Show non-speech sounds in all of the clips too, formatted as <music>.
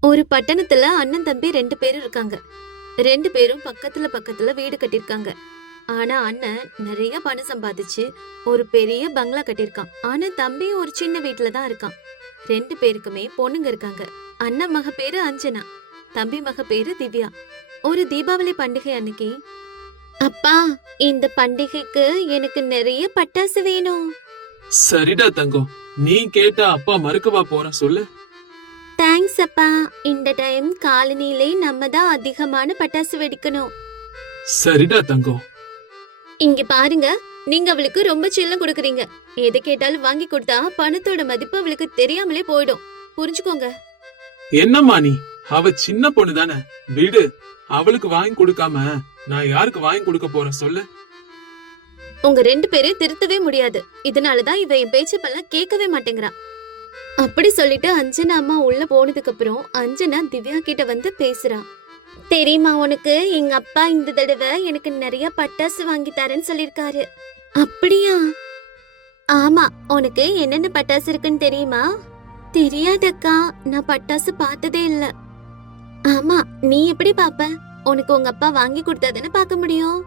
ஒரு பட்டணத்துல அண்ணன் தம்பி ரெண்டு பேரும் இருக்காங்க. ரெண்டு பேரும் பக்கத்துல பக்கத்துல வீடு கட்டியிருக்காங்க. ஆனா அண்ணன் நிறைய பணம் சம்பாதிச்சு ஒரு பெரிய பங்களா கட்டியிருக்கான். ஆனா தம்பி ஒரு சின்ன வீட்டுல தான் இருக்கான். ரெண்டு பேருக்குமே பொண்ணுங்க இருக்காங்க. அண்ணன் மக பேரு அஞ்சனா தம்பி மக பேரு திவ்யா. ஒரு தீபாவளி பண்டிகை அன்னைக்கு அப்பா இந்த பண்டிகைக்கு எனக்கு நிறைய பட்டாசு வேணும். சரிடா தங்கம். நீ கேட்ட அப்பா மறுக்கவா போற சொல்லு. தேங்க்ஸ் அப்பா. இந்த டைம் காலனிலே நம்ம தான் அதிகமான பட்டாசு வெடிக்கணும். சரிடா தங்கம். இங்க பாருங்க நீங்க அவளுக்கு ரொம்ப செல்லம் கொடுக்குறீங்க. எதை கேட்டாலும் வாங்கி கொடுத்தா பணத்தோட மதிப்பு அவளுக்கு தெரியாமலே போயிடும். புரிஞ்சுக்கோங்க. என்னம்மா நீ? அவ சின்ன பொண்ணு தானே. விடு அவளுக்கு வாங்கி கொடுக்காம நான் யாருக்கு வாங்கி கொடுக்க போறேன் சொல்லு. உங்க ரெண்டு பேரையும் திருத்தவே முடியாது. இதனாலதான் இவ என் பேச்சப்பெல்லாம் கேட்கவே மாட்டேங்கிறா. அப்படி சொல்லிட்டு அஞ்சனா அம்மா உள்ள போனதுக்கு அப்புறம் அஞ்சனா திவ்யா கிட்ட வந்து பேசுறா. தெரியுமா உனக்கு? எங்க அப்பா இந்த தடவை எனக்கு நிறைய பட்டாசு வாங்கி தரேன்னு சொல்லிருக்காரு அப்படியா? ஆமா உனக்கு என்னென்ன பட்டாசு இருக்குன்னு தெரியுமா? தெரியாதக்கா நான் பட்டாசு பார்த்ததே இல்ல. ஆமா நீ எப்படி பாப்ப உனக்கு உங்க அப்பா வாங்கி கொடுத்தாதானே பார்க்க முடியும்.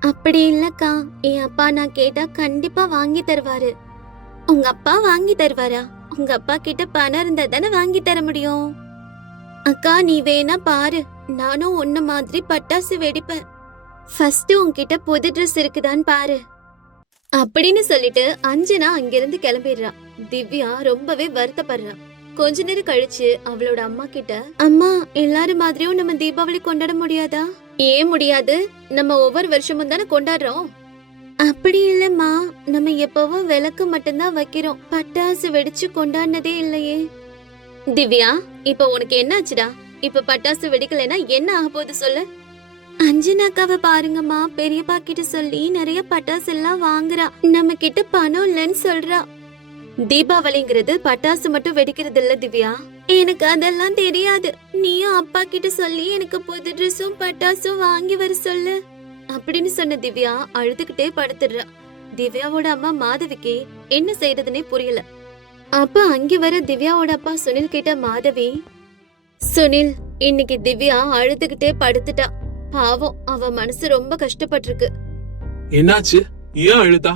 அப்படி இல்லக்கா என் அப்பா நான் கேட்டா கண்டிப்பா வாங்கி தருவாரு. உங்க அப்பா வாங்கி தருவாரா? உங்க அப்பா கிட்ட பணம் இருந்தா தானே வாங்கி தர முடியும்? அக்கா நீ வேணா பாரு. நானும் உன்ன மாதிரி பட்டாசு வெடிப்பேன். ஃபர்ஸ்ட் உன்கிட்ட புது ட்ரெஸ் இருக்குதான்னு பாரு. அப்படின்னு சொல்லிட்டு அஞ்சனா அங்கிருந்து கிளம்பிடுறான். திவ்யா ரொம்பவே வருத்தப்படுறான். கொஞ்ச நேரம் கழிச்சு அவளோட அம்மா கிட்ட அம்மா எல்லாரும் மாதிரியும் நம்ம தீபாவளி கொண்டாட முடியாதா? ஏன் முடியாது. நம்ம ஒவ்வொரு வருஷமும் தானே கொண்டாடுறோம். அப்படி இல்லம்மா. நம்ம எப்பவும் விளக்கு மட்டும்தான் வைக்கிறோம். பட்டாசு வெடிச்சு கொண்டாடினதே இல்லையே. திவ்யா இப்ப உனக்கு என்னாச்சுடா? இப்ப பட்டாசு வெடிக்கலைன்னா என்ன ஆக போகுது சொல்லு. அஞ்சனாக்காவை பாருங்கம்மா. பெரியப்பா கிட்ட சொல்லி நிறைய பட்டாசு எல்லாம் வாங்குறா. நம்ம கிட்ட பணம் இல்லைன்னு சொல்றா. தீபாவளிங்கிறது பட்டாசு மட்டும் வெடிக்கிறது இல்ல திவ்யா. எனக்கு அதெல்லாம் தெரியாது. நீயும் அப்பா கிட்ட சொல்லி எனக்கு புது ட்ரெஸ்ஸும் பட்டாசும் வாங்கி வர சொல்லு. அப்படின்னு சொன்ன திவ்யா அழுதுகிட்டே படுத்துடுறா. திவ்யாவோட அம்மா மாதவிக்கு என்ன செய்யறதுனே புரியல. அப்ப அங்க வர திவ்யாவோட அப்பா சுனில் கிட்ட மாதவி சுனில் இன்னைக்கு திவ்யா அழுதுகிட்டே படுத்துட்டா. பாவம் அவ மனசு ரொம்ப கஷ்டப்பட்டிருக்கு. என்னாச்சு? ஏன் அழுதா?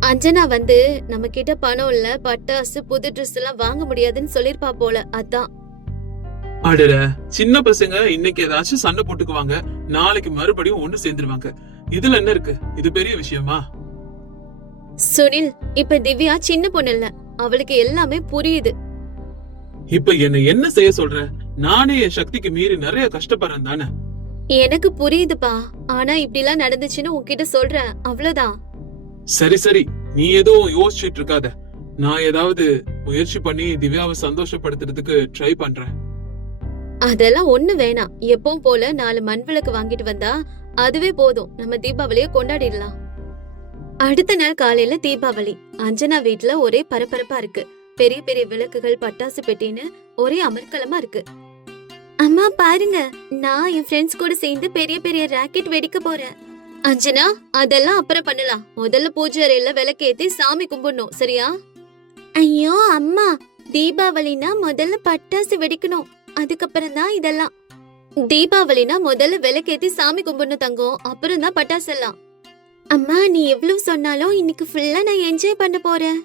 அஞ்சனா வந்து நம்ம கிட்ட பணம் இல்ல பட்டாசு புது ட்ரெஸ் எல்லாம் வாங்க முடியாதுன்னு சொல்லிருப்பா போல. அதான். அடட. சின்ன பசங்க இன்னைக்கு ஏதாச்சும் சண்டை போட்டுக்குவாங்க. நாளைக்கு மறுபடியும் ஒண்ணு சேர்ந்துருவாங்க. இதுல என்ன இருக்கு? இது பெரிய விஷயமா? சுனில் இப்ப திவ்யா சின்ன பொண்ணு இல்ல. அவளுக்கு எல்லாமே புரியுது. இப்ப என்ன என்ன செய்ய சொல்ற? நானே என் சக்திக்கு மீறி நிறைய கஷ்டப்படுறேன் தானே? எனக்கு புரியுதுப்பா. ஆனா இப்படி எல்லாம் நடந்துச்சுன்னு உன்கிட்ட சொல்றேன். அவ்வளவுதான். சரி சரி. நீ எதுவும் யோசிச்சுட்டு இருக்காத. நான் ஏதாவது முயற்சி பண்ணி திவ்யாவை சந்தோஷப்படுத்துறதுக்கு ட்ரை பண்றேன். அதெல்லாம் ஒண்ணு வேணாம். எப்பவும் போல நாலு மண் விளக்கு வாங்கிட்டு வந்தா அதுவே போதும். நம்ம தீபாவளிய கொண்டாடிடலாம். அடுத்த நாள் காலையில தீபாவளி. அஞ்சனா வீட்ல ஒரே பரபரப்பா இருக்கு. பெரிய பெரிய விளக்குகள் பட்டாசு பெட்டின்னு ஒரே அமர்க்கலமா இருக்கு. அம்மா பாருங்க. நான் என் ஃப்ரெண்ட்ஸ் கூட சேர்ந்து பெரிய பெரிய ராக்கெட் வெடிக்க போறேன். அஞ்சனா அதெல்லாம் அப்புறம் பண்ணலாம். முதல்ல பூஜை அறையில விளக்கேத்தி சாமி கும்பிடணும். சரியா? ஐயோ அம்மா. தீபாவளினா முதல்ல பட்டாசு வெடிக்கணும். அதுக்கப்புறம் தான் இதெல்லாம். தீபாவளினா முதல்ல விளக்கேத்தி சாமி கும்பிடணும் தங்கம் அப்புறம் தான் பட்டாசு எல்லாம். அம்மா நீ எவ்வளவு சொன்னாலும் இன்னைக்கு ஃபுல்லா நான் என்ஜாய் பண்ண போறேன்.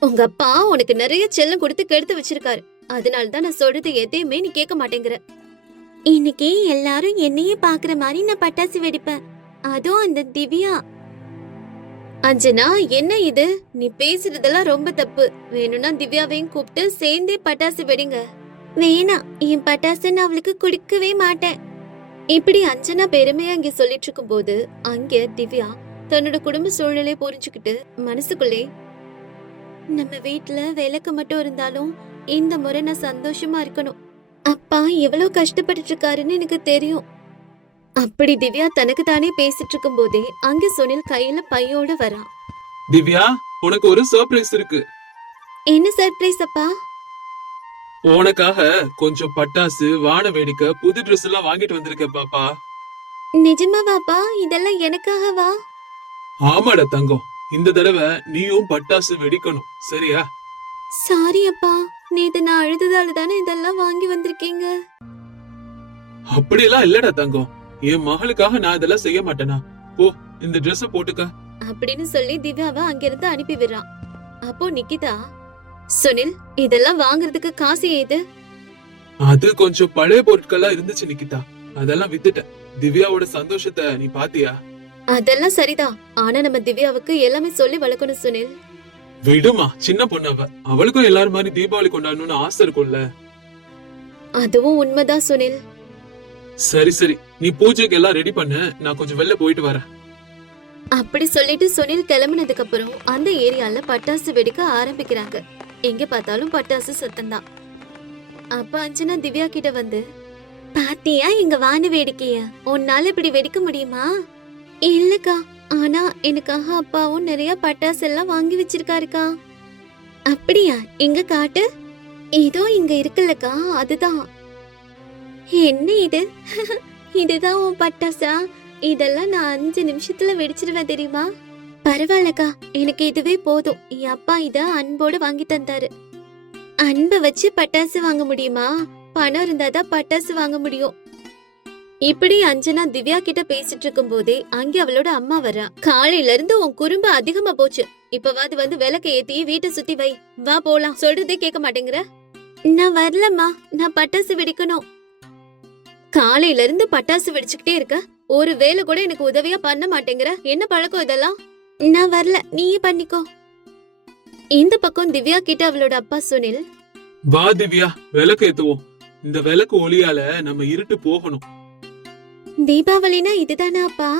உங்க அப்பா உனக்கு நிறைய செல்லம் கொடுத்து கெடுத்து வச்சிருக்காரு. அதனால தான் நான் சொல்றது எதையுமே நீ கேட்க மாட்டேங்கிற. இன்னைக்கு எல்லாரும் என்னையே பாக்குற மாதிரி நான் பட்டாசு வெடிப்பேன். அதுவும் அந்த திவ்யா. அஞ்சனா என்ன இது? நீ பேசுறதெல்லாம் ரொம்ப தப்பு. வேணும்னா திவ்யாவையும் கூப்பிட்டு சேர்ந்தே பட்டாசு வெடிங்க. வேணாம் என் பட்டாசு நான் அவளுக்கு கொடுக்கவே மாட்டேன். இப்படி அஞ்சனா பெருமையா இங்க சொல்லிட்டு இருக்கும் போது அங்க திவ்யா தன்னோட குடும்ப சூழ்நிலை புரிஞ்சுக்கிட்டு மனசுக்குள்ளே நம்ம வீட்ல விளக்கு மட்டும் இருந்தாலும் இந்த முறை நான் சந்தோஷமா இருக்கணும். அப்பா எவ்வளவு கஷ்டப்பட்டுட்டு இருக்காருன்னு எனக்கு தெரியும். அப்படி திவ்யா தனக்கு தானே பேசிட்டு இருக்கும் போதே அங்க சுனில் கையில பையோட வரா. திவ்யா உனக்கு ஒரு சர்ப்ரைஸ் இருக்கு. என்ன சர்ப்ரைஸ் அப்பா? உனக்காக கொஞ்சம் பட்டாசு வான வேடிக்கை புது ட்ரெஸ் எல்லாம் வாங்கிட்டு வந்திருக்கேன் பாப்பா. நிஜமாவாப்பா இதெல்லாம் எனக்காகவா ஆமாடா தங்கம். இந்த தடவை நீயும் பட்டாசு வெடிக்கணும். சரியா? சாரி அப்பா. நேத்து நான் அழுததால தானே இதெல்லாம் வாங்கி வந்திருக்கீங்க. அப்படியெல்லாம் இல்லடா தங்கம். என் மகளுக்காக நான் இதெல்லாம் செய்ய மாட்டேனா? போ இந்த Dress-அ போட்டுக்க. அப்படின்னு சொல்லி திவ்யாவை அங்கிருந்து அனுப்பி விடுறான். அப்போ நிக்கிதா சுனில் இதெல்லாம் வாங்குறதுக்கு காசு ஏது? அது கொஞ்சம் பழைய பொருட்களா இருந்துச்சு நிக்கிதா. அதெல்லாம் வித்துட்டேன். திவ்யாவோட சந்தோஷத்தை நீ பாத்தியா? அதெல்லாம் சரிதான் ஆனா நம்ம திவ்யாவுக்கு எல்லாமே சொல்லி வளர்க்கணும் சுனில். விடுமா சின்ன பொண்ணு அவ. அவளுக்கும் எல்லாரும் மாதிரி தீபாவளி கொண்டாடணும்னு ஆசை இருக்கும்ல. அதுவும் உண்மைதான் சுனில். சரி சரி. நீ பூஜைக்கு எல்லாம் ரெடி பண்ணு. நான் கொஞ்சம் வெளில போயிட்டு வரேன். அப்படி சொல்லிட்டு சுனில் கிளம்புனதுக்கு அப்புறம் அந்த ஏரியால பட்டாசு வெடிக்க ஆரம்பிக்கிறாங்க. எங்க பார்த்தாலும் பட்டாசு சத்தம்தான். அப்ப அஞ்சனா திவ்யா கிட்ட வந்து பாத்தியா எங்க வான வேடிக்கைய? உன்னால இப்படி வெடிக்க முடியுமா? இல்லக்கா ஆனா எனக்காக அப்பாவும் நிறைய பட்டாசு எல்லாம் வாங்கி வச்சிருக்காருக்கா. அப்படியா? இங்க காட்டு? இதோ இங்க இருக்குல்லக்கா அதுதான். என்ன இது? <laughs> இதுதான் உன் பட்டாசா? இதெல்லாம் நான் அஞ்சு நிமிஷத்துல வெடிச்சிருவேன் தெரியுமா? பரவாயில்லக்கா எனக்கு இதுவே போதும். என் அப்பா இத அன்போடு வாங்கி தந்தாரு. அன்பை வச்சு பட்டாசு வாங்க முடியுமா? பணம் இருந்தாதான் பட்டாசு வாங்க முடியும். இப்படி அஞ்சனா திவ்யா கிட்ட பேசிட்டு இருக்கும் போதே அங்க அவளோட அம்மா வரா. காலையில இருந்து உன் குறும்பு அதிகமா போச்சு. இப்பவாது வந்து விளக்க ஏத்தி வீட்டை சுத்தி வை. வா போலாம். சொல்றதே கேட்க மாட்டேங்கிற? நான் வரலம்மா. நான் பட்டாசு வெடிக்கணும். காலையில இருந்து பட்டாசு வெடிச்சுக்கிட்டே இருக்க. ஒரு வேலை கூட எனக்கு உதவியா பண்ண மாட்டேங்கிற? என்ன பழக்கம் இதெல்லாம்? நான் வரல நீயே பண்ணிக்கோ. இந்த பக்கம் திவ்யா கிட்ட அவளோட அப்பா சுனில். வா திவ்யா விளக்கு ஏத்துவோம். இந்த விளக்கு ஒளியால நம்ம இருட்டு போகணும். தீபாவளினா இதுதானா அப்பா?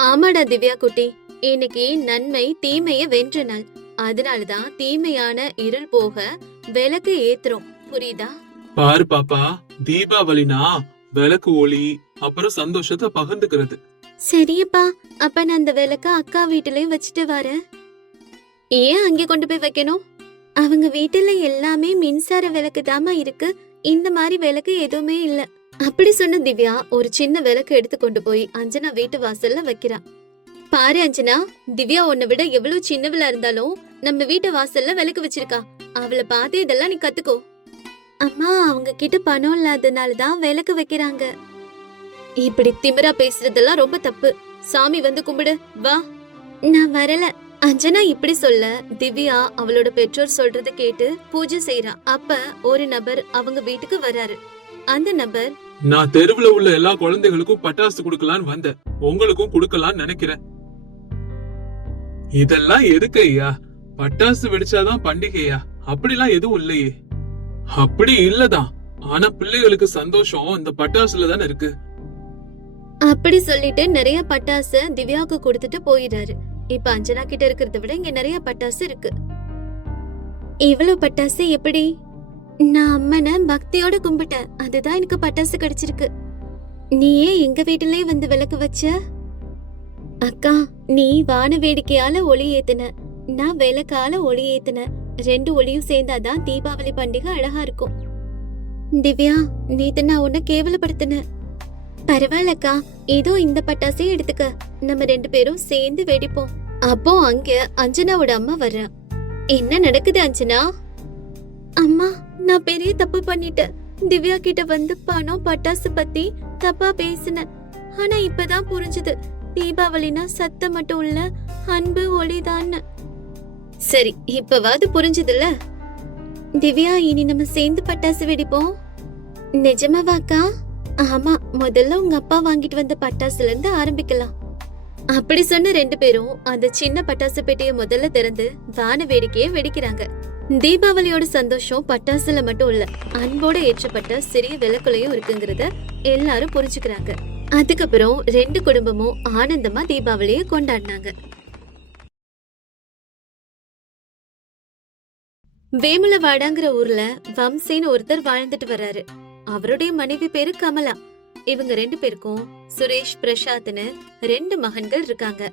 ஆமாடா திவ்யா குட்டி. இன்னைக்கு நன்மை தீமைய வென்ற நாள். அதனாலதான் தீமையான இருள் போக விளக்கு ஏத்துறோம். புரியுதா? பாரு பாப்பா தீபாவளினா விளக்கு ஒளி அப்புறம் சந்தோஷத்தை பகிர்ந்துக்கிறது. சரியப்பா அப்ப நான் அந்த விளக்க அக்கா வீட்டுலயும் வச்சுட்டு வரேன். ஏன் அங்கே கொண்டு போய் வைக்கணும்? அவங்க வீட்டுல எல்லாமே மின்சார விளக்கு தாமா இருக்கு. இந்த மாதிரி விளக்கு எதுவுமே இல்ல. அப்படி சொன்ன திவ்யா ஒரு சின்ன விளக்கு எடுத்து கொண்டு போய் அஞ்சனா வீட்டு வாசல்ல வைக்கிறா. பாரு அஞ்சனா திவ்யா உன்னை விட எவ்வளவு சின்னவளா இருந்தாலும் நம்ம வீட்டு வாசல்ல விளக்கு வச்சிருக்கா. அவளை பார்த்து இதெல்லாம் நீ கத்துக்கோ. அம்மா அவங்க கிட்ட பணம் இல்லாதனால தான் விளக்கு வைக்கிறாங்க. இப்படி திமிரா பேசுறதெல்லாம் ரொம்ப தப்பு. சாமி வந்து கும்பிடு. வா. நான் வரல. அஞ்சனா இப்படி சொல்ல திவ்யா அவளோட பெற்றோர் சொல்றத கேட்டு பூஜை செய்றா. அப்ப ஒரு நபர் அவங்க வீட்டுக்கு வராரு. அந்த நபர் நான் தெருவுல உள்ள எல்லா குழந்தைகளுக்கும் பட்டாசு கொடுக்கலான்னு வந்தேன். உங்களுக்கும் கொடுக்கலாம்னு நினைக்கிறேன். இதெல்லாம் எதுக்கு ஐயா? பட்டாசு வெடிச்சாதான் பண்டிகையா? அப்படிலாம் எதுவும் இல்லையே. அப்படி இல்லதான். ஆனா பிள்ளைகளுக்கு சந்தோஷம் இந்த பட்டாசுல தானே இருக்கு. அப்படி சொல்லிட்டு நிறைய பட்டாச திவ்யாவுக்கு கொடுத்துட்டு போயிடுறாரு. இப்ப அஞ்சனா கிட்ட இருக்கிறத விட இங்க நிறைய பட்டாசு இருக்கு. இவ்வளவு பட்டாசு எப்படி? நான் அம்மனை பக்தியோட கும்பிட்டேன். அதுதான் எனக்கு பட்டாசு கிடைச்சிருக்கு. நீயே எங்க வீட்டுலயே வந்து விளக்கு வச்ச? அக்கா நீ வான வேடிக்கையால ஒளி ஏத்துன. நான் விளக்கால ஒளி ஏத்துன. ரெண்டு ஒளியும் சேர்ந்தாதான் தீபாவளி பண்டிகை அழகா இருக்கும். திவ்யா நேத்து நான் உன்னை கேவலப்படுத்தினேன் பரவாயில்லக்கா. ஏதோ இந்த பட்டாசையும் எடுத்துக்க. நம்ம ரெண்டு பேரும் சேர்ந்து வெடிப்போம். அப்போ அங்க அஞ்சனாவோட அம்மா வர்ற. என்ன நடக்குது அஞ்சனா? அம்மா நான் பெரிய தப்பு பண்ணிட்டேன். திவ்யா கிட்ட வந்து பணம் பட்டாசு பத்தி தப்பா பேசினேன். ஆனா இப்பதான் புரிஞ்சுது. தீபாவளினா சத்தம் மட்டும் இல்ல அன்பு ஒளிதான்னு. சரி இப்பவாது புரிஞ்சுதுல்ல? திவ்யா இனி நம்ம சேர்ந்து பட்டாசு வெடிப்போம். நிஜமாவாக்கா ஆமா முதல்ல உங்க அப்பா வாங்கிட்டு வந்த பட்டாசுல இருந்து ஆரம்பிக்கலாம். அப்படி சொன்ன ரெண்டு பேரும் அந்த சின்ன பட்டாசு பெட்டியை முதல்ல திறந்து வான வேடிக்கையை வெடிக்கிறாங்க. தீபாவளியோட சந்தோஷம் பட்டாசுல மட்டும் இல்ல அன்போட ஏற்றப்பட்ட சிறிய விளக்குலையும் இருக்குங்கிறத எல்லாரும் புரிஞ்சுக்கிறாங்க. அதுக்கப்புறம் ரெண்டு குடும்பமும் ஆனந்தமா தீபாவளியை கொண்டாடினாங்க. வேமுலவாடாங்கிற ஊர்ல வம்சேன்னு ஒருத்தர் வாழ்ந்துட்டு வர்றாரு. அவருடைய மனைவி பேரு கமலா. இவங்க ரெண்டு பேருக்கும் சுரேஷ் பிரசாத்னு ரெண்டு மகன்கள் இருக்காங்க.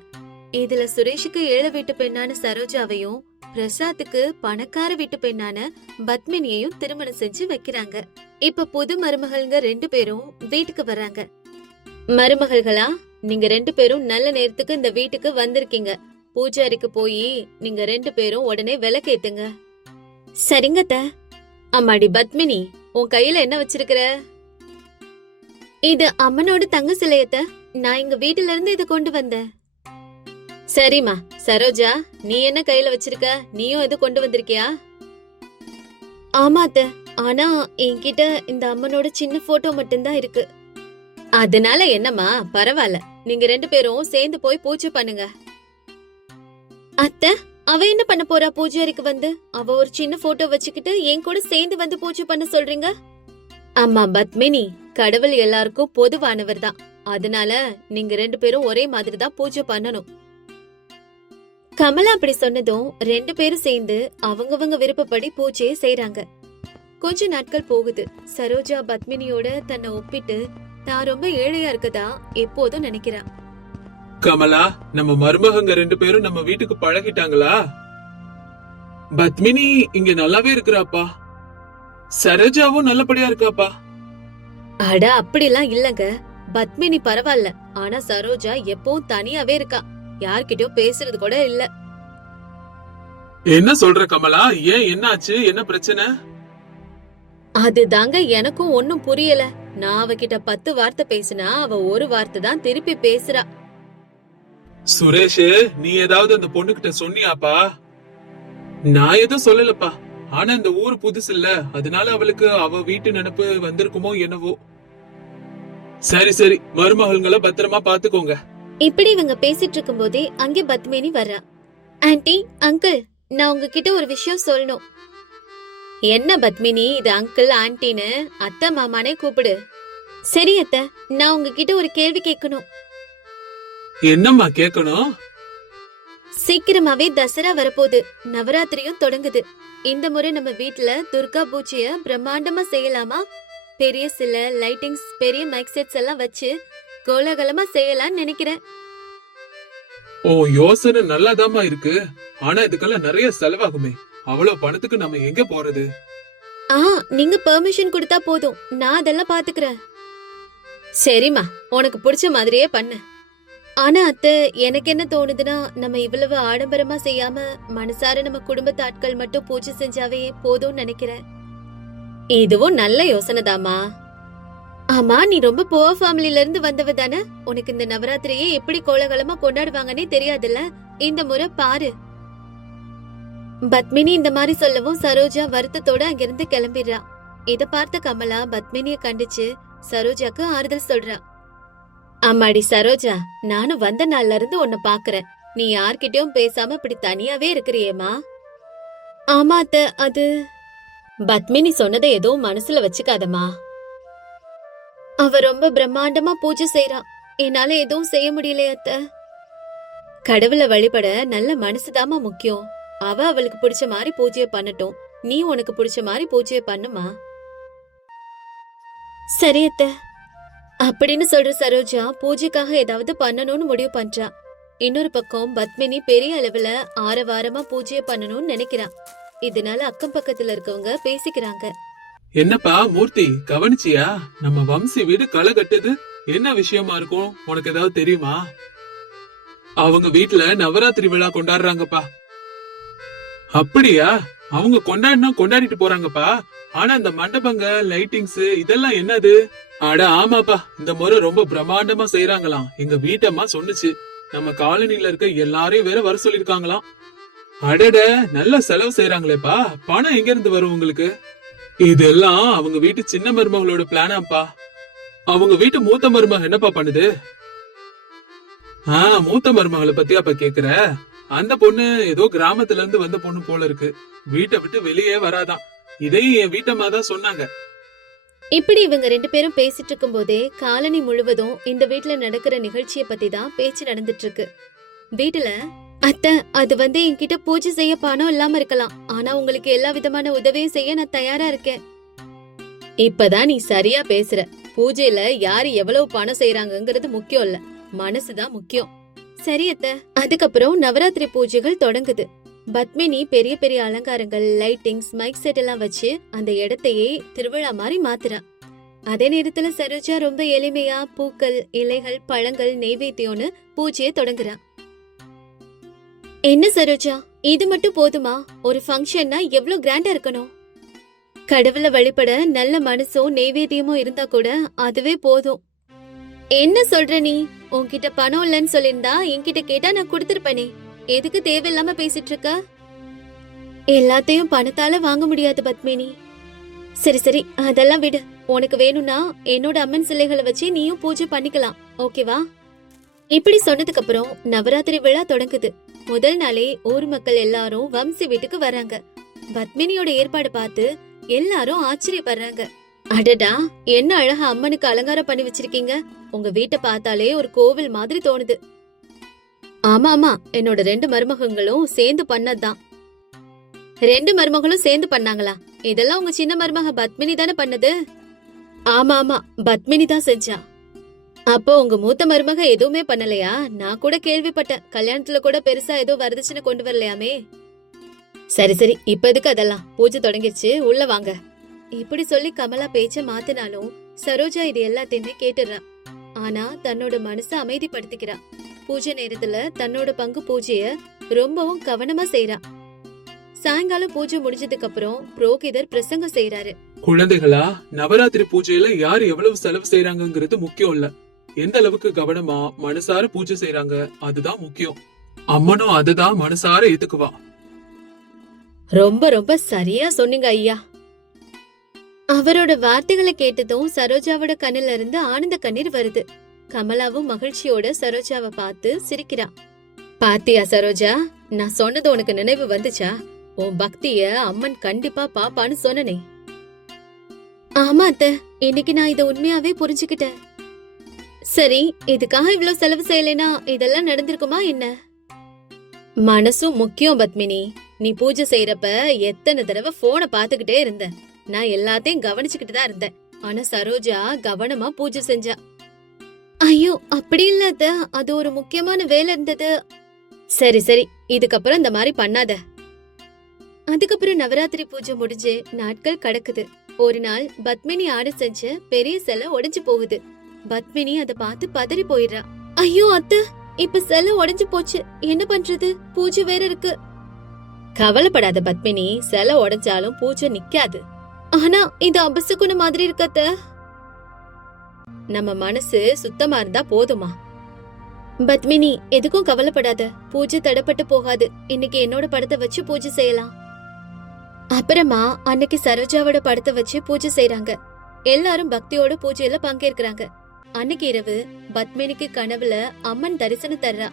இதுல சுரேஷுக்கு ஏழை வீட்டு பெண்ணான சரோஜாவையும் பிரசாத்துக்கு பணக்கார வீட்டு பெண்ணான பத்மினியையும் திருமணம் செஞ்சு வைக்கிறாங்க. இப்ப புது மருமகள்ங்க ரெண்டு பேரும் வீட்டுக்கு வர்றாங்க. மருமகள்களா நீங்க ரெண்டு பேரும் நல்ல நேரத்துக்கு இந்த வீட்டுக்கு வந்திருக்கீங்க. பூஜாரிக்கு போய் நீங்க ரெண்டு பேரும் உடனே விளக்கேத்துங்க. சரிங்க அம்மாடி பத்மினி உன் கையில என்ன வச்சிருக்கிற? இது அம்மனோட தங்க சிலையத்த நான் எங்க வீட்டுல இருந்து இதை கொண்டு வந்தேன். சரிம்மா சரோஜா நீ என்ன கையில வச்சிருக்க? நீயும் எது கொண்டு வந்திருக்கியா? ஆமா அத்த ஆனா என்கிட்ட இந்த அம்மனோட சின்ன போட்டோ மட்டும்தான் இருக்கு. அதனால என்னம்மா பரவாயில்ல. நீங்க ரெண்டு பேரும் சேர்ந்து போய் பூஜை பண்ணுங்க. அத்தை அவ என்ன பண்ண போறா? பூஜாரிக்கு வந்து? அவ ஒரு சின்ன போட்டோ வச்சுக்கிட்டு என் கூட சேர்ந்து வந்து பூஜை பண்ண சொல்றீங்க? ஆமா பத்மினி. கடவுள் எல்லாருக்கும் பொதுவானவர் தான். அதனால நீங்க ரெண்டு பேரும் ஒரே மாதிரி தான் பூஜை பண்ணணும். கமலா அப்படி சொன்னதும் ரெண்டு பேரும் சேர்ந்து அவங்கவங்க விருப்பப்படி பூஜையை செய்யறாங்க கொஞ்ச நாட்கள் போகுது. சரோஜா பத்மினியோட தன்னை ஒப்பிட்டு தான் ரொம்ப ஏழையா இருக்கதா? எப்போதும் நினைக்கிறான் கமலா நம்ம மருமகங்க ரெண்டு பேரும் நம்ம வீட்டுக்கு பழகிட்டாங்களா? பத்மினி இங்க நல்லாவே இருக்கிறாப்பா. சரோஜாவும் நல்லபடியா இருக்காப்பா. அட அப்படிலாம் இல்லங்க. பத்மினி பரவாயில்ல. ஆனா சரோஜா எப்பவும் தனியாவே இருக்கா. யார்கிட்டயும் பேசுறது கூட இல்ல. என்ன சொல்ற கமலா? ஏன் என்னாச்சு? என்ன பிரச்சனை? அதுதாங்க எனக்கும் ஒன்னும் புரியல. நான் அவகிட்ட பத்து வார்த்தை பேசினா அவ ஒரு வார்த்தை தான் திருப்பி பேசுறா. சுரேஷ் நீ ஏதாவது அந்த பொண்ணுகிட்ட சொன்னியாப்பா? நான் எதுவும் சொல்லலப்பா. ஆனா இந்த ஊர் புதுசு இல்ல அதனால அவளுக்கு அவ வீட்டு நினைப்பு வந்திருக்குமோ என்னவோ. சரி சரி. மருமகள்களை பத்திரமா பாத்துக்கோங்க இப்படி இவங்க பேசிட்டு இருக்கும்போதே அங்கே பத்மினி வர்றா. ஆன்ட்டி அங்கிள் நான் உங்ககிட்ட ஒரு விஷயம் சொல்லணும். என்ன பத்மினி இது அங்கிள் ஆன்ட்டின்னு அத்தை மாமானே கூப்பிடு. சரி அத்தை. நான் உங்ககிட்ட ஒரு கேள்வி கேட்கணும். என்னம்மா கேக்கணும்? சீக்கிரமாவே தசரா வரப்போகுது. நவராத்திரியும் தொடங்குது. இந்த முறை நம்ம வீட்ல துர்கா பூஜைய பிரம்மாண்டமா செய்யலாமா? பெரிய சில லைட்டிங்ஸ் பெரிய மைக் செட்ஸ் எல்லாம் வச்சு கோலாகலமா செய்யலாம்னு நினைக்கிறேன். ஓ யோசனை நல்லாதாம்மா இருக்கு. ஆனா இதுக்கெல்லாம் நிறைய செலவாகுமே. அவ்வளவு பணத்துக்கு நம்ம எங்க போறது? ஆ நீங்க பெர்மிஷன் கொடுத்தா போதும். நான் அதெல்லாம் பாத்துக்கிறேன். சரிம்மா உனக்கு பிடிச்ச மாதிரியே பண்ணு. ஆனா அத்தை எனக்கு என்ன தோணுதுன்னா நம்ம இவ்வளவு ஆடம்பரமா செய்யாம மனசார நம்ம குடும்பத்து ஆட்கள் மட்டும் பூஜை செஞ்சாவே போதும்னு நினைக்கிறேன். இதுவும் நல்ல யோசனைதாம்மா ஆமா நீ ரொம்ப புவர் ஃபேமிலில இருந்து வந்தவ தானே? உனக்கு இந்த நவராத்திரியை எப்படி கோலகலமா கொண்டாடுவாங்கன்னே தெரியாதுல்ல? இந்த முறை பாரு. பத்மினி இந்த மாதிரி சொல்லவும் சரோஜா வருத்தத்தோட அங்கிருந்து கிளம்பிடுறா. இத பார்த்த கமலா பத்மினிய கண்டிச்சு சரோஜாக்கு ஆறுதல் சொல்றா. அம்மாடி சரோஜா நானும் வந்த நாள்ல இருந்து உன்னை பாக்குறேன். நீ யார்கிட்டயும் பேசாம இப்படி தனியாவே இருக்கிறியேமா ஆமா அத்த அது பத்மினி சொன்னதை எதுவும் மனசுல வச்சுக்காதம்மா. அவ ரொம்ப பிரம்மாண்டமா பூஜை செய்யறா என்னால எதுவும் செய்ய முடியலையா அத்த. கடவுளை வழிபட நல்ல மனசுதாம்மா முக்கியம். அவ அவளுக்கு பிடிச்ச மாதிரி பூஜையை பண்ணட்டும். நீ உனக்கு பிடிச்ச மாதிரி பூஜையை பண்ணுமா சரி அத்த. அப்படின்னு சொல்ற சரோஜா பூஜைக்காக ஏதாவது பண்ணணும்னு முடிவு பண்றா. இன்னொரு பக்கம் பத்மினி பெரிய அளவுல ஆரவாரமா பூஜைய பண்ணணும்னு நினைக்கிறான் இதனால அக்கம் பக்கத்துல இருக்கவங்க பேசிக்கிறாங்க. என்னப்பா மூர்த்தி கவனிச்சியா? நம்ம வம்சி வீடு களை கட்டுது. என்ன விஷயமா இருக்கும்? உனக்கு ஏதாவது தெரியுமா? அவங்க வீட்டுல நவராத்திரி விழா கொண்டாடுறாங்கப்பா. அப்படியா? அவங்க கொண்டாடினா கொண்டாடிட்டு போறாங்கப்பா. ஆனா இந்த மண்டபங்க லைட்டிங்ஸ் இதெல்லாம் என்னது? அட ஆமாப்பா. இந்த முறை ரொம்ப பிரம்மாண்டமா செய்யறாங்களாம் எங்க வீட்டம்மா சொன்னுச்சு. நம்ம காலனில இருக்க எல்லாரையும் வேற வர சொல்லிருக்காங்களாம். அடட நல்ல செலவு செய்யறாங்களேப்பா பணம் எங்க இருந்து வரும் உங்களுக்கு? இதெல்லாம் அவங்க வீட்டு சின்ன மருமகளோட பிளானாப்பா அவங்க வீட்டு மூத்த மருமக என்னப்பா பண்ணுது? ஆஹ் மூத்த மருமகளை பத்தி அப்ப கேக்குற. அந்த பொண்ணு ஏதோ கிராமத்துல இருந்து வந்த பொண்ணு போல இருக்கு. வீட்டை விட்டு வெளியே வராதாம். இதையும் என் வீட்டம்மா தான் சொன்னாங்க. இப்படி இவங்க ரெண்டு பேரும் பேசிட்டு இருக்கும் போதே காலனி முழுவதும் இந்த வீட்டுல நடக்கிற நிகழ்ச்சிய பத்தி தான் பேச்சு நடந்துட்டு இருக்கு வீட்டுல அத்த அது வந்து என்கிட்ட பூஜை செய்ய பணம் இல்லாம இருக்கலாம். ஆனா உங்களுக்கு எல்லா விதமான உதவியும் செய்ய நான் தயாரா இருக்கேன். இப்பதான் நீ சரியா பேசுற. பூஜையில யாரு எவ்வளவு பணம் செய்யறாங்கங்கிறது முக்கியம் இல்ல. மனசுதான் முக்கியம். சரி அத்த. அதுக்கப்புறம் நவராத்திரி பூஜைகள் தொடங்குது. பத்மினி பெரிய பெரிய அலங்காரங்கள் லைட்டிங்ஸ் மைக் செட் எல்லாம் வச்சு அந்த இடத்தையே திருவிழா மாதிரி மாத்துறா. அதே நேரத்துல சரோஜா ரொம்ப எளிமையா பூக்கள் இலைகள் பழங்கள் நெய்வேத்தியம்னு பூஜையை தொடங்குறா. என்ன சரோஜா இது மட்டும் போதுமா? ஒரு ஃபங்க்ஷன்னா எவ்வளவு கிராண்டா இருக்கணும்? கடவுளை வழிபட நல்ல மனசும் நெய்வேத்தியமும் இருந்தா கூட அதுவே போதும். என்ன சொல்ற நீ? உன்கிட்ட பணம் இல்லைன்னு சொல்லியிருந்தா என்கிட்ட கேட்டா நான் கொடுத்திருப்பேனே. எதுக்கு தேவையில்லாம பேசிட்டு இருக்க எல்லாத்தையும் பணத்தால வாங்க முடியாது பத்மினி. சரி சரி அதெல்லாம் விடு. உனக்கு வேணும்னா என்னோட அம்மன் சிலைகளை வச்சு நீயும் பூஜை பண்ணிக்கலாம் ஓகேவா? இப்படி சொன்னதுக்கு அப்புறம் நவராத்திரி விழா தொடங்குது. முதல் நாளே ஊர் மக்கள் எல்லாரும் வம்சி வீட்டுக்கு வராங்க. பத்மினியோட ஏற்பாடு பார்த்து எல்லாரும் ஆச்சரியப்படுறாங்க. அடடா என்ன அழகா அம்மனுக்கு அலங்காரம் பண்ணி வச்சிருக்கீங்க. உங்க வீட்டை பார்த்தாலே ஒரு கோவில் மாதிரி தோணுது. ஆமா ஆமா. என்னோட ரெண்டு மருமகங்களும் சேர்ந்து பண்ணதுதான். ரெண்டு மருமகளும் சேர்ந்து பண்ணாங்களா? இதெல்லாம் உங்க சின்ன மருமக பத்மினி தானே பண்ணது? ஆமா ஆமா. பத்மினி தான் செஞ்சா. அப்போ உங்க மூத்த மருமக எதுவுமே பண்ணலையா? நான் கூட கேள்விப்பட்டேன். கல்யாணத்துல கூட பெருசா ஏதோ வரதட்சணை கொண்டு வரலையாமே. சரி சரி. இப்ப எதுக்கு அதெல்லாம்? பூஜை தொடங்கிருச்சு. உள்ள வாங்க. இப்படி சொல்லி கமலா பேச்ச மாத்தினாலும் சரோஜா இது எல்லாத்தையுமே கேட்டுறா ஆனா தன்னோட மனசை அமைதிப்படுத்திக்கிறா. பூஜை நேரத்துல தன்னோட பங்கு பூஜைய ரொம்பவும் கவனமா செய்றா சாயங்காலம் பூஜை முடிஞ்சதுக்கு அப்புறம் புரோகிதர் பிரசங்கம் செய்யறாரு குழந்தைகளா நவராத்திரி பூஜையில யார் எவ்வளவு செலவு செய்யறாங்கங்கிறது முக்கியம் இல்ல. எந்த அளவுக்கு கவனமா மனசார பூஜை செய்யறாங்க அதுதான் முக்கியம். அம்மனும் அதுதான் மனசார ஏத்துக்குவா. ரொம்ப ரொம்ப சரியா சொன்னீங்க ஐயா. அவரோட வார்த்தைகளை கேட்டதும் சரோஜாவோட கண்ணுல இருந்து ஆனந்த கண்ணீர் வருது. கமலாவும் மகிழ்ச்சியோட சரோஜாவை பார்த்து சிரிக்கிறா. பாத்தியா சரோஜா நான் சொன்னது உனக்கு நினைவு வந்துச்சா? உன் பக்திய அம்மன் கண்டிப்பா பாப்பான்னு சொன்னனே. ஆமா அத்த இன்னைக்கு நான் இத உண்மையாவே புரிஞ்சுக்கிட்டேன். சரி இதுக்காக இவ்ளோ செலவு செய்யலைனா இதெல்லாம் நடந்திருக்குமா என்ன? மனசும் முக்கியம் பத்மினி. நீ பூஜை செய்யறப்ப எத்தனை தடவை போனை பாத்துக்கிட்டே இருந்த நான் எல்லாத்தையும் கவனிச்சுக்கிட்டு தான் இருந்தேன். ஆனா சரோஜா கவனமா பூஜை செஞ்சா. ஐயோ அப்படி இல்லாத அது ஒரு முக்கியமான வேலை இருந்தது. சரி சரி. இதுக்கப்புறம் இந்த மாதிரி பண்ணாத. அதுக்கப்புறம் நவராத்திரி பூஜை முடிஞ்சு நாட்கள் கடக்குது. ஒரு நாள் பத்மினி ஆடு செஞ்ச பெரிய சிலை உடைஞ்சு போகுது. பத்மினி அதை பார்த்து பதறி போயிடுறா. ஐயோ அத்தை இப்ப சிலை உடைஞ்சு போச்சு. என்ன பண்றது? பூஜை வேற இருக்கு. கவலைப்படாத பத்மினி சிலை உடைஞ்சாலும் பூஜை நிக்காது. ஆனா இது அபசகுன மாதிரி இருக்கத்த நம்ம மனசு சுத்தமா இருந்தா போதுமா? பத்மினி எதுக்கும் கவலைப்படாத. பூஜை தடப்பட்டு போகாது. இன்னைக்கு என்னோட படத்தை வச்சு பூஜை செய்யலாம். அப்புறமா அன்னைக்கு சரோஜாவோட படத்தை வச்சு பூஜை செய்யறாங்க எல்லாரும் பக்தியோட பூஜையில பங்கேற்கிறாங்க. அன்னைக்கு இரவு பத்மினிக்கு கனவுல அம்மன் தரிசனம் தர்றா.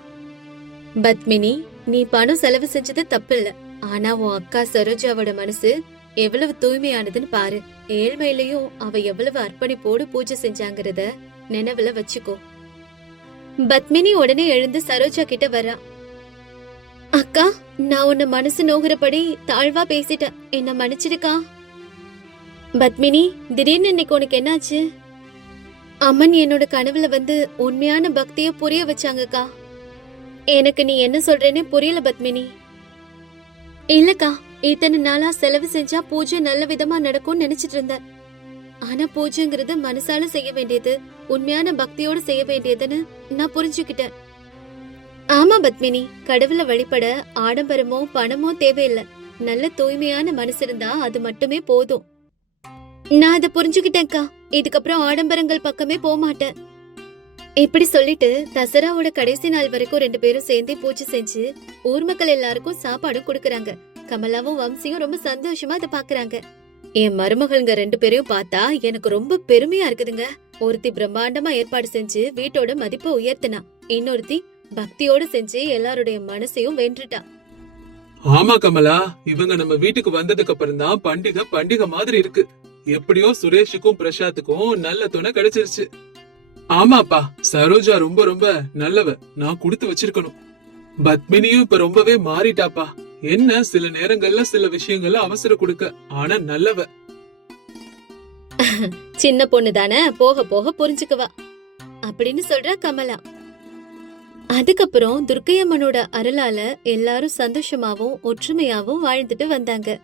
பத்மினி நீ பணம் செலவு செஞ்சது தப்பில்ல. ஆனா உன் அக்கா சரோஜாவோட மனசு எவ்வளவு தூய்மையானதுன்னு பாரு. ஏழ்மையிலையும் அவ எவ்வளவு அர்ப்பணிப்போடு பூஜை செஞ்சாங்கறத நினைவுல வச்சுக்கோ. பத்மினி உடனே எழுந்து சரோஜா கிட்ட வரா. அக்கா நான் உன்னை மனசு நோகுறபடி தாழ்வா பேசிட்டேன். என்ன மன்னிச்சிருக்கா பத்மினி திடீர்னு இன்னைக்கு உனக்கு என்னாச்சு? அம்மன் என்னோட கனவுல வந்து உண்மையான பக்திய புரிய வச்சாங்கக்கா. எனக்கு நீ என்ன சொல்றேன்னு புரியல பத்மினி. இல்லக்கா இத்தனை நாளா செலவு செஞ்சா பூஜை நல்ல விதமா நடக்கும்னு நினைச்சிட்டு இருந்தேன். ஆனா பூஜைங்கிறது மனசால செய்ய வேண்டியது உண்மையான பக்தியோட செய்ய வேண்டியதுன்னு நான் புரிஞ்சுக்கிட்டேன். ஆமா பத்மினி கடவுளை வழிபட ஆடம்பரமோ பணமோ தேவையில்லை. நல்ல தூய்மையான மனசு இருந்தா அது மட்டுமே போதும். நான் அதை புரிஞ்சுக்கிட்டேன்க்கா. இதுக்கப்புறம் ஆடம்பரங்கள் பக்கமே போக மாட்டேன். இப்படி சொல்லிட்டு தசராவோட கடைசி நாள் வரைக்கும் ரெண்டு பேரும் சேர்ந்தே பூஜை செஞ்சு ஊர் மக்கள் எல்லாருக்கும் சாப்பாடும் கொடுக்கறாங்க. கமலாவும் வம்சியும் ரொம்ப சந்தோஷமா அதை பாக்குறாங்க. என் மருமகள்ங்க ரெண்டு பேரையும் பார்த்தா எனக்கு ரொம்ப பெருமையா இருக்குதுங்க. ஒருத்தி பிரம்மாண்டமா ஏற்பாடு செஞ்சு வீட்டோட மதிப்பை உயர்த்தினா இன்னொருத்தி பக்தியோட செஞ்சு எல்லாருடைய மனசையும் வென்றுட்டா. ஆமா கமலா இவங்க நம்ம வீட்டுக்கு வந்ததுக்கு அப்புறம் தான் பண்டிகை பண்டிகை மாதிரி இருக்கு. எப்படியோ சுரேஷுக்கும் பிரசாத்துக்கும் நல்ல துணை கிடைச்சிருச்சு. ஆமாப்பா சரோஜா ரொம்ப ரொம்ப நல்லவ. நான் கொடுத்து வச்சிருக்கணும். பத்மினியும் இப்ப ரொம்பவே மாறிட்டாப்பா. என்ன சில நேரங்கள்ல சில விஷயங்கள்ல அவசர கொடுக்க ஆனா நல்லவ. <laughs> சின்ன பொண்ணு தானே போக போக புரிஞ்சுக்குவா. அப்படின்னு சொல்றா கமலா. அதுக்கப்புறம் துர்க்கையம்மனோட அருளால எல்லாரும் சந்தோஷமாவும் ஒற்றுமையாவும் வாழ்ந்துட்டு வந்தாங்க.